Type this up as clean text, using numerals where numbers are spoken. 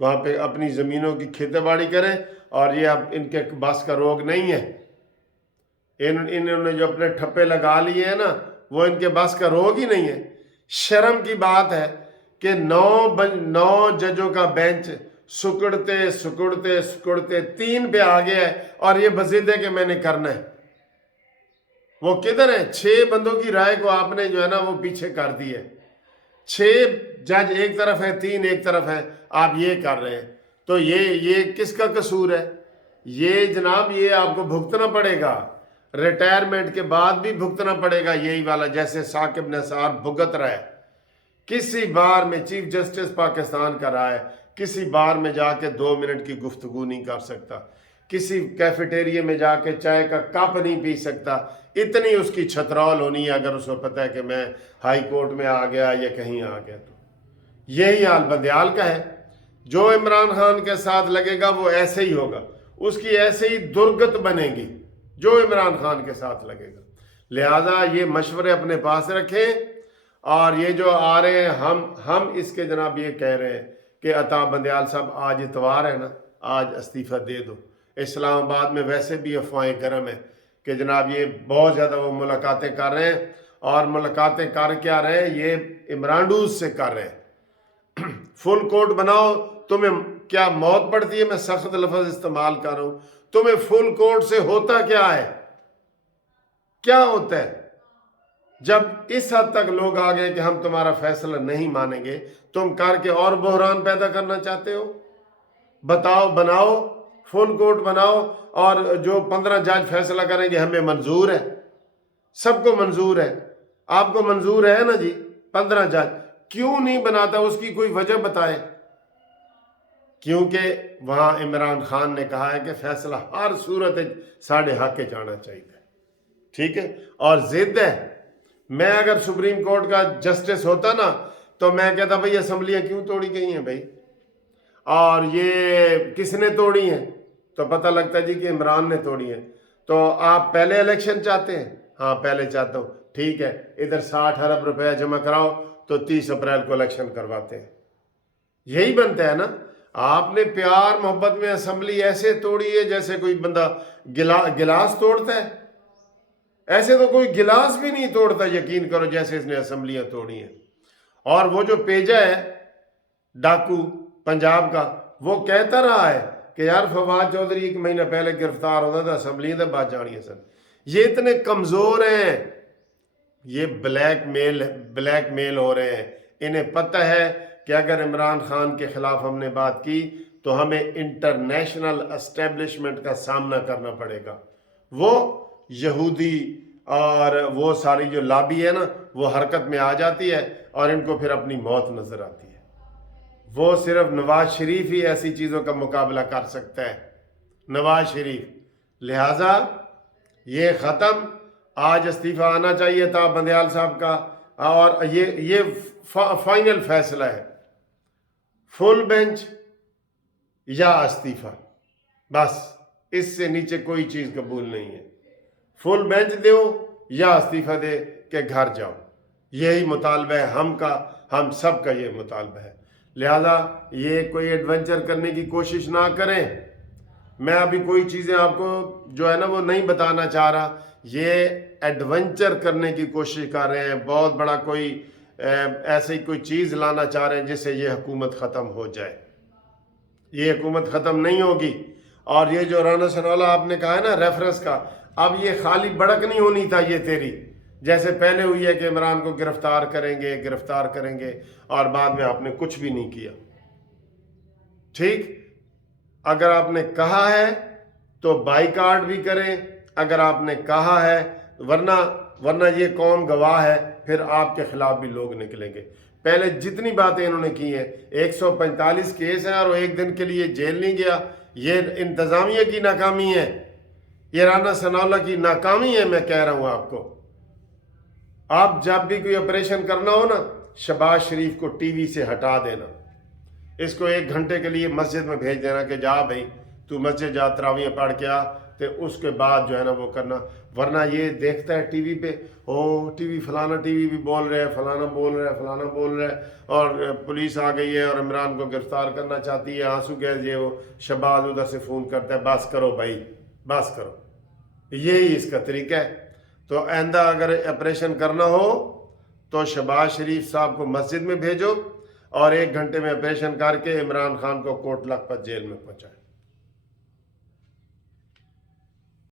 وہاں پہ اپنی زمینوں کی کھیتی باڑی کریں، اور یہ اب ان کے بس کا روگ نہیں ہے، انہوں نے جو اپنے ٹھپے لگا لیے ہیں نا، وہ ان کے بس کا روگ ہی نہیں ہے۔ شرم کی بات ہے کہ 9 ججوں کا بینچ سکڑتے 3 پہ آ گیا ہے، اور یہ بضد ہے کہ میں نے کرنا ہے۔ وہ کدھر ہے؟ 6 بندوں کی رائے کو آپ نے جو ہے نا وہ پیچھے کر دی ہے۔ 6 جج ایک طرف ہیں، 3 ایک طرف ہیں، آپ یہ کر رہے ہیں۔ تو یہ کس کا قصور ہے؟ یہ جناب یہ آپ کو بھگتنا پڑے گا، ریٹائرمنٹ کے بعد بھی بھگتنا پڑے گا یہی والا، جیسے ثاقب نثار بھگت رہا ہے۔ کسی بار میں چیف جسٹس پاکستان کا رہا ہے، کسی بار میں جا کے 2 منٹ کی گفتگو نہیں کر سکتا، کسی کیفیٹیریا میں جا کے چائے کا کپ نہیں پی سکتا۔ اتنی اس کی چھترول ہونی ہے اگر اس کو پتہ ہے کہ میں ہائی کورٹ میں آ گیا یا کہیں آ گیا۔ تو یہی حال بندیال کا ہے۔ جو عمران خان کے ساتھ لگے گا وہ ایسے ہی ہوگا، اس کی ایسے ہی درگت بنے گی جو عمران خان کے ساتھ لگے گا۔ لہٰذا یہ مشورے اپنے پاس رکھیں، اور یہ جو آ رہے ہیں ہم اس کے جناب یہ کہہ رہے ہیں کہ عطا بندیال صاحب آج اتوار ہے نا، آج استعفیٰ دے دو۔ اسلام آباد میں ویسے بھی افواہیں گرم ہیں کہ جناب یہ بہت زیادہ وہ ملاقاتیں کر رہے ہیں، اور ملاقاتیں کر کیا رہے ہیں؟ یہ عمرانڈوز سے کر رہے ہیں۔ فل کوٹ بناؤ، تمہیں کیا موت پڑتی ہے؟ میں سخت لفظ استعمال کر رہا ہوں۔ تمہیں فل کوٹ سے ہوتا کیا ہے؟ کیا ہوتا ہے؟ جب اس حد تک لوگ آ گئے کہ ہم تمہارا فیصلہ نہیں مانیں گے، تم کر کے اور بحران پیدا کرنا چاہتے ہو؟ بتاؤ، بناؤ، فل کوٹ بناؤ، اور جو 15 جج فیصلہ کریں گے ہمیں منظور ہے، سب کو منظور ہے۔ آپ کو منظور ہے نا جی 15 جج؟ کیوں نہیں بناتا؟ اس کی کوئی وجہ بتائے۔ کیونکہ وہاں عمران خان نے کہا ہے کہ فیصلہ ہر صورت ساڑھے حق جانا چاہیے، ٹھیک ہے، اور ضد ہے۔ میں اگر سپریم کورٹ کا جسٹس ہوتا نا تو میں کہتا بھئی اسمبلیاں کیوں توڑی گئی ہیں بھائی، اور یہ کس نے توڑی ہیں؟ تو پتہ لگتا جی کہ عمران نے توڑی ہیں۔ تو آپ پہلے الیکشن چاہتے ہیں؟ ہاں پہلے چاہتا ہوں، ٹھیک ہے، ادھر 60 ارب روپے جمع کراؤ تو 30 اپریل کو الیکشن کرواتے ہیں۔ یہی بنتا ہے نا۔ آپ نے پیار محبت میں اسمبلی ایسے توڑی ہے جیسے کوئی بندہ گلاس توڑتا ہے۔ ایسے تو کوئی گلاس بھی نہیں توڑتا، یقین کرو، جیسے اس نے اسمبلیاں توڑی ہیں۔ اور وہ جو پیجا ہے ڈاکو پنجاب کا، وہ کہتا رہا ہے کہ یار فواد چودھری 1 مہینہ پہلے گرفتار ہوتا تھا، اسمبلیاں تو بات جانی ہے سر۔ یہ اتنے کمزور ہیں، یہ بلیک میل ہو رہے ہیں۔ انہیں پتہ ہے کہ اگر عمران خان کے خلاف ہم نے بات کی تو ہمیں انٹرنیشنل اسٹیبلشمنٹ کا سامنا کرنا پڑے گا۔ وہ یہودی اور وہ ساری جو لابی ہے نا وہ حرکت میں آ جاتی ہے، اور ان کو پھر اپنی موت نظر آتی ہے۔ وہ صرف نواز شریف ہی ایسی چیزوں کا مقابلہ کر سکتا ہے، نواز شریف۔ لہٰذا یہ ختم، آج استعفیٰ آنا چاہیے تھا بندیال صاحب کا، اور یہ فائنل فیصلہ ہے، فل بینچ یا استعفیٰ، بس اس سے نیچے کوئی چیز قبول نہیں ہے۔ فل بینچ دو یا استعفیٰ دے کہ گھر جاؤ، یہی مطالبہ ہے ہم سب کا یہ مطالبہ ہے۔ لہذا یہ کوئی ایڈونچر کرنے کی کوشش نہ کریں۔ میں ابھی کوئی چیزیں آپ کو جو ہے نا وہ نہیں بتانا چاہ رہا، یہ ایڈونچر کرنے کی کوشش کر رہے ہیں، بہت بڑا کوئی ایسی کوئی چیز لانا چاہ رہے ہیں جس سے یہ حکومت ختم ہو جائے۔ یہ حکومت ختم نہیں ہوگی۔ اور یہ جو رانا ثناءاللہ آپ نے کہا ہے نا ریفرنس کا، اب یہ خالی بڑک نہیں ہونی تھا یہ تیری، جیسے پہلے ہوئی ہے کہ عمران کو گرفتار کریں گے اور بعد میں آپ نے کچھ بھی نہیں کیا۔ ٹھیک، اگر آپ نے کہا ہے تو بائیکاٹ بھی کریں، اگر آپ نے کہا ہے، ورنہ یہ قوم گواہ ہے، پھر آپ کے خلاف بھی لوگ نکلیں گے۔ پہلے جتنی باتیں انہوں نے کی ہیں، 145 کیس ہیں اور وہ ایک دن کے لیے جیل نہیں گیا، یہ انتظامیہ کی ناکامی ہے، یہ رانا ثناءاللہ کی ناکامی ہے۔ میں کہہ رہا ہوں آپ کو، آپ جب بھی کوئی آپریشن کرنا ہو نا، شہباز شریف کو ٹی وی سے ہٹا دینا، اس کو 1 گھنٹے کے لیے مسجد میں بھیج دینا کہ جا بھائی تو مسجد جا، تراویح پڑھ کے آ، تو اس کے بعد جو ہے نا وہ کرنا، ورنہ یہ دیکھتا ہے ٹی وی پہ، ٹی وی فلانا ٹی وی بھی بول رہے ہیں، فلانا بول رہے ہیں، فلانا بول رہے ہیں، اور پولیس آ گئی ہے اور عمران کو گرفتار کرنا چاہتی ہے، آنسو گیس یہ وہ، شہباز ادھر سے فون کرتا ہے بس کرو بھائی بس کرو، یہی اس کا طریقہ ہے۔ تو آئندہ اگر آپریشن کرنا ہو تو شہباز شریف صاحب کو مسجد میں بھیجو اور 1 گھنٹے میں آپریشن کر کے عمران خان کو کوٹ لکھپت جیل میں پہنچائے۔